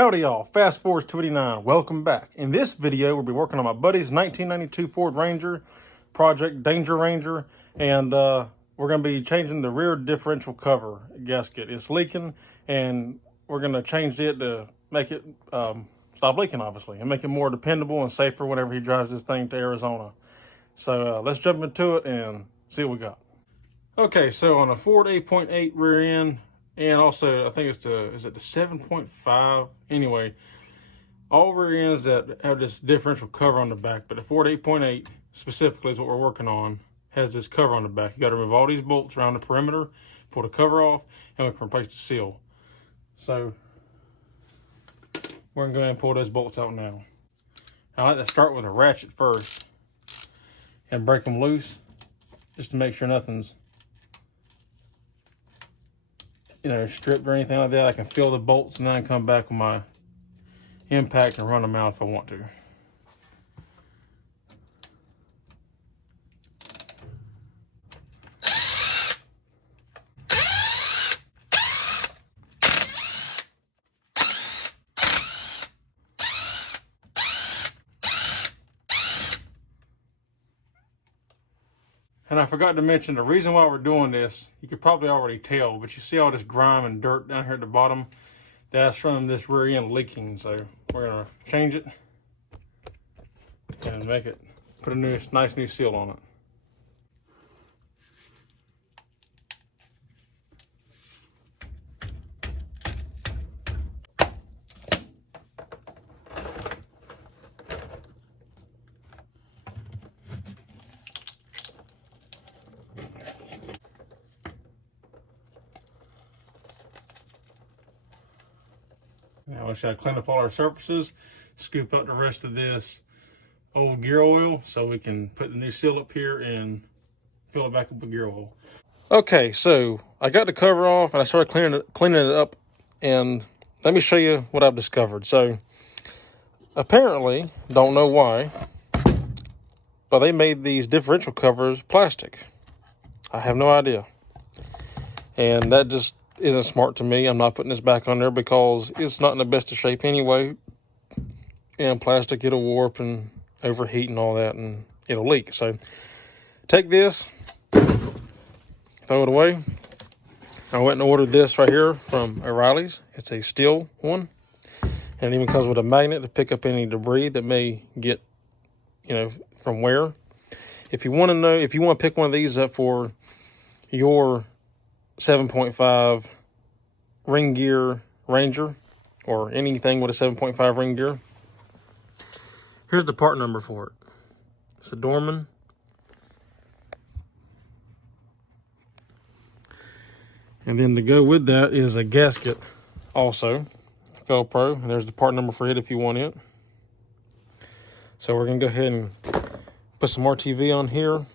Howdy y'all, Fast Forward 289, welcome back. In this video, we'll be working on my buddy's 1992 Ford Ranger, Project Danger Ranger, and we're gonna be changing the rear differential cover gasket. It's leaking, and we're gonna change it to make it stop leaking, obviously, and make it more dependable and safer whenever he drives this thing to Arizona. So let's jump into it and see what we got. Okay, so on a Ford 8.8 rear end, and also, I think it's is it the 7.5? Anyway, all rear ends that have this differential cover on the back, but the Ford 8.8 specifically is what we're working on, has this cover on the back. You got to remove all these bolts around the perimeter, pull the cover off, and we can replace the seal. So, we're going to go ahead and pull those bolts out now. I like to start with a ratchet first and break them loose, just to make sure nothing's stripped or anything like that. I can feel the bolts and then I can come back with my impact and run them out if I want to. And I forgot to mention the reason why we're doing this. You could probably already tell, but you see all this grime and dirt down here at the bottom? That's from this rear end leaking. So we're gonna change it and put a nice new seal on it. Now we should clean up all our surfaces, scoop out the rest of this old gear oil so we can put the new seal up here and fill it back up with gear oil. Okay, so I got the cover off and I started cleaning it up, and let me show you what I've discovered. So apparently, don't know why, but they made these differential covers plastic. I have no idea. And that just isn't smart to me. I'm not putting this back on there because it's not in the best of shape anyway. And plastic, it'll warp and overheat and all that, and it'll leak. So take this, throw it away. I went and ordered this right here from O'Reilly's. It's a steel one, and it even comes with a magnet to pick up any debris that may get, from wear. If you want to pick one of these up for your 7.5 ring gear Ranger, or anything with a 7.5 ring gear, here's the part number for it. It's a Dorman. And then to go with that is a gasket also, Velcro, and there's the part number for it if you want it. So we're gonna go ahead and put some RTV on here,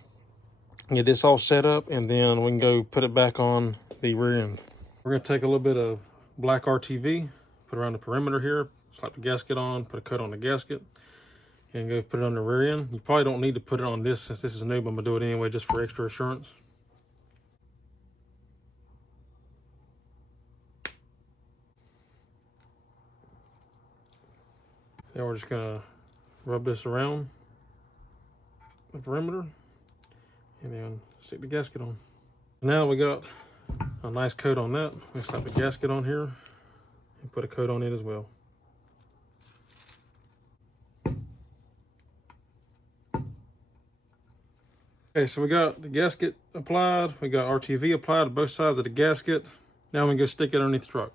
get this all set up, and then we can go put it back on the rear end. We're gonna take a little bit of black RTV, put around the perimeter here, slap the gasket on, put a coat on the gasket, and go put it on the rear end. You probably don't need to put it on this since this is new, but I'm gonna do it anyway just for extra assurance. Then we're just gonna rub this around the perimeter and then stick the gasket on. Now we got a nice coat on that. We slap the gasket on here and put a coat on it as well. Okay, so we got the gasket applied. We got RTV applied to both sides of the gasket. Now we can go stick it underneath the truck.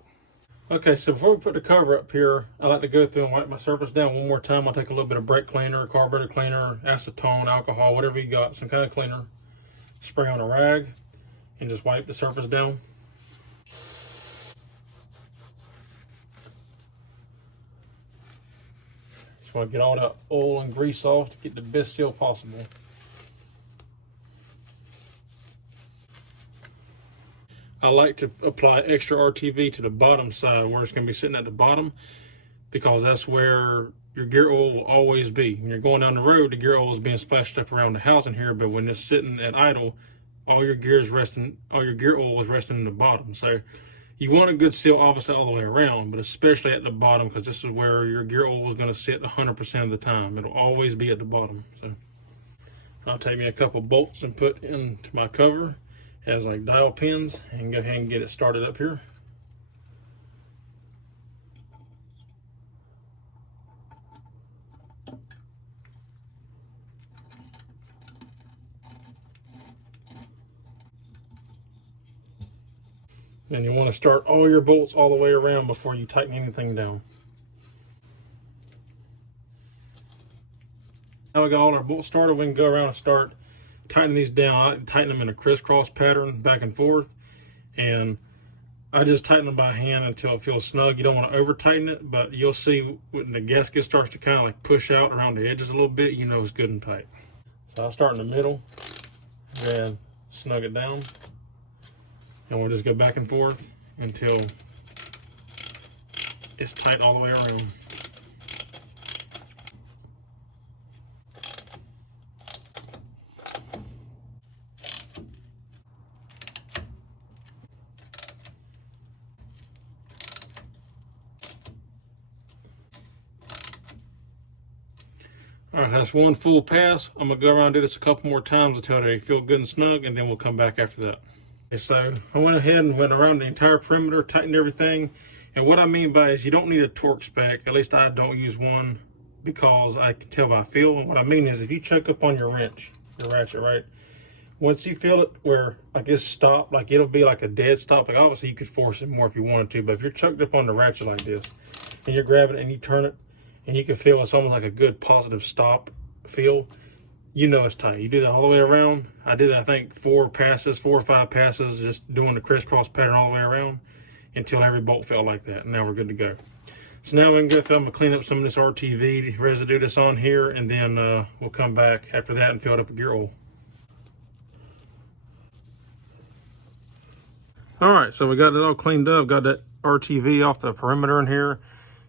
Okay, so before we put the cover up here, I like to go through and wipe my surface down one more time. I'll take a little bit of brake cleaner, carburetor cleaner, acetone, alcohol, whatever you got, some kind of cleaner. Spray on a rag and just wipe the surface down. Just want to get all that oil and grease off to get the best seal possible. I like to apply extra RTV to the bottom side where it's going to be sitting at the bottom, because that's where your gear oil will always be. When you're going down the road, the gear oil is being splashed up around the housing here, but when it's sitting at idle, all your gear oil is resting in the bottom. So You want a good seal obviously all the way around, but especially at the bottom, because this is where your gear oil is going to sit 100% of the time. It'll always be at the bottom. So I'll take me a couple bolts and put into my cover as like dial pins and go ahead and get it started up here. And you want to start all your bolts all the way around before you tighten anything down. Now we got all our bolts started, we can go around and start tightening these down. I tighten them in a crisscross pattern back and forth, and I just tighten them by hand until it feels snug. You don't want to over tighten it, but you'll see when the gasket starts to kind of like push out around the edges a little bit, you know it's good and tight. So I'll start in the middle and snug it down, and we'll just go back and forth until it's tight all the way around. All right, that's one full pass. I'm gonna go around and do this a couple more times until they feel good and snug, and then we'll come back after that. Okay, so I went ahead and went around the entire perimeter, tightened everything. And what I mean by is you don't need a torque spec. At least I don't use one because I can tell by feel. And what I mean is if you choke up on your wrench, your ratchet, right? Once you feel it where like it's stopped, like it'll be like a dead stop. Like obviously you could force it more if you wanted to, but if you're choked up on the ratchet like this and you're grabbing it and you turn it, and you can feel it's almost like a good positive stop feel, you know it's tight. You do that all the way around. I did, I think, 4 or 5 passes, just doing the crisscross pattern all the way around until every bolt felt like that. And now we're good to go. So now we can go through, I'm gonna clean up some of this RTV residue that's on here, and then we'll come back after that and fill it up with gear oil. All right, so we got it all cleaned up. Got that RTV off the perimeter in here.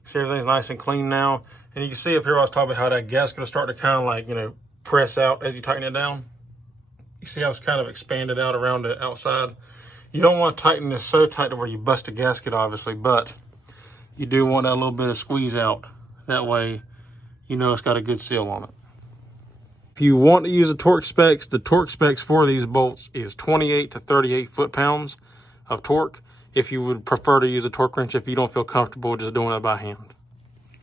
See, everything's nice and clean now. And you can see up here I was talking about how that gasket will start to kind of like, you know, press out as you tighten it down. You see how it's kind of expanded out around the outside. You don't want to tighten this so tight to where you bust the gasket, obviously, but you do want that little bit of squeeze out. That way, you know it's got a good seal on it. If you want to use the torque specs for these bolts is 28 to 38 foot-pounds of torque. If you would prefer to use a torque wrench, if you don't feel comfortable just doing it by hand.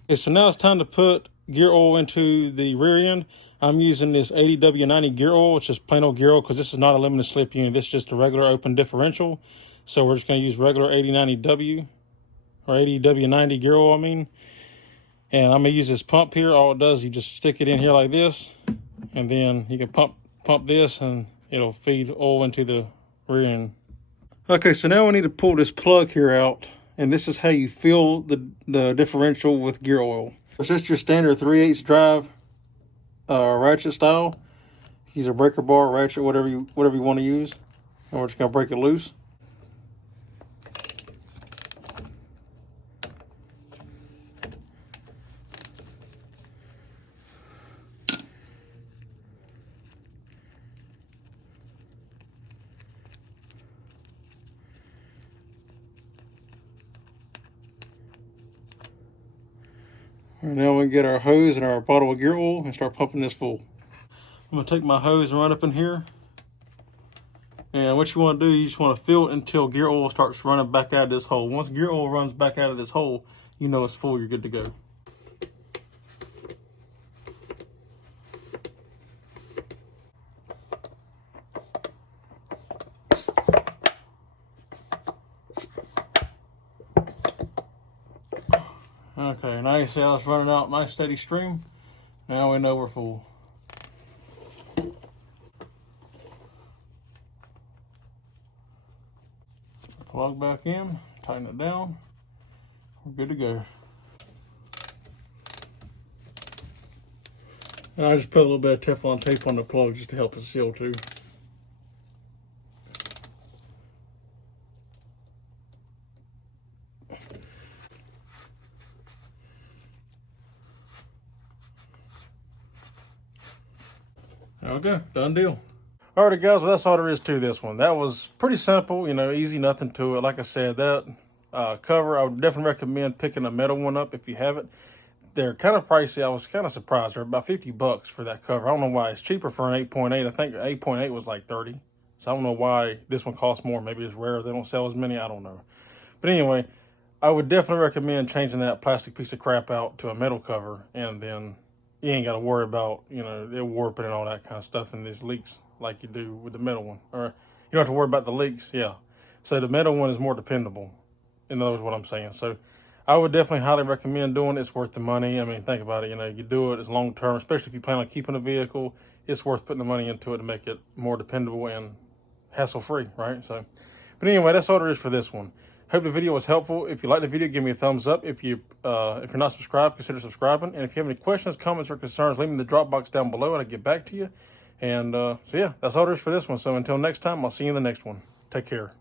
Okay, so now it's time to put gear oil into the rear end. I'm using this 80W90 gear oil, which is plain old gear oil, because this is not a limited slip unit. This is just a regular open differential. So we're just going to use regular 8090W, or 80W90 gear oil, I mean. And I'm going to use this pump here. All it does, you just stick it in here like this, and then you can pump this, and it'll feed oil into the rear end. Okay, so now we need to pull this plug here out, and this is how you fill the differential with gear oil. It's just your standard 3/8 drive ratchet style. Use a breaker bar, ratchet, whatever you want to use, and we're just gonna break it loose. And now we can get our hose and our bottle of gear oil and start pumping this full. I'm gonna take my hose and run up in here. And what you want to do, you just want to fill it until gear oil starts running back out of this hole. Once gear oil runs back out of this hole, you know it's full, you're good to go. Okay, now you see how it's running out nice steady stream. Now we know we're full. Plug back in, tighten it down, we're good to go. And I just put a little bit of Teflon tape on the plug just to help it seal too. Okay, done deal. Alrighty guys, well, that's all there is to this one. That was pretty simple, you know, easy, nothing to it. Like I said, that cover, I would definitely recommend picking a metal one up if you have it. They're kind of pricey. I was kind of surprised. They're about 50 bucks for that cover. I don't know why. It's cheaper for an 8.8. I think 8.8 was like 30. So I don't know why this one costs more. Maybe it's rare. They don't sell as many. I don't know. But anyway, I would definitely recommend changing that plastic piece of crap out to a metal cover. And then you ain't got to worry about, you know, it warping and all that kind of stuff and these leaks like you do with the metal one. Or you don't have to worry about the leaks. Yeah. So the metal one is more dependable. In other words, what I'm saying. So I would definitely highly recommend doing it. It's worth the money. I mean, think about it. You know, you do it, it's long term, especially if you plan on keeping a vehicle. It's worth putting the money into it to make it more dependable and hassle free, right? So, but anyway, that's all there is for this one. Hope the video was helpful. If you like the video, give me a thumbs up. If you're not subscribed, consider subscribing. And if you have any questions, comments, or concerns, leave them in the drop box down below, and I'll get back to you. And so yeah, that's all there is for this one. So until next time, I'll see you in the next one. Take care.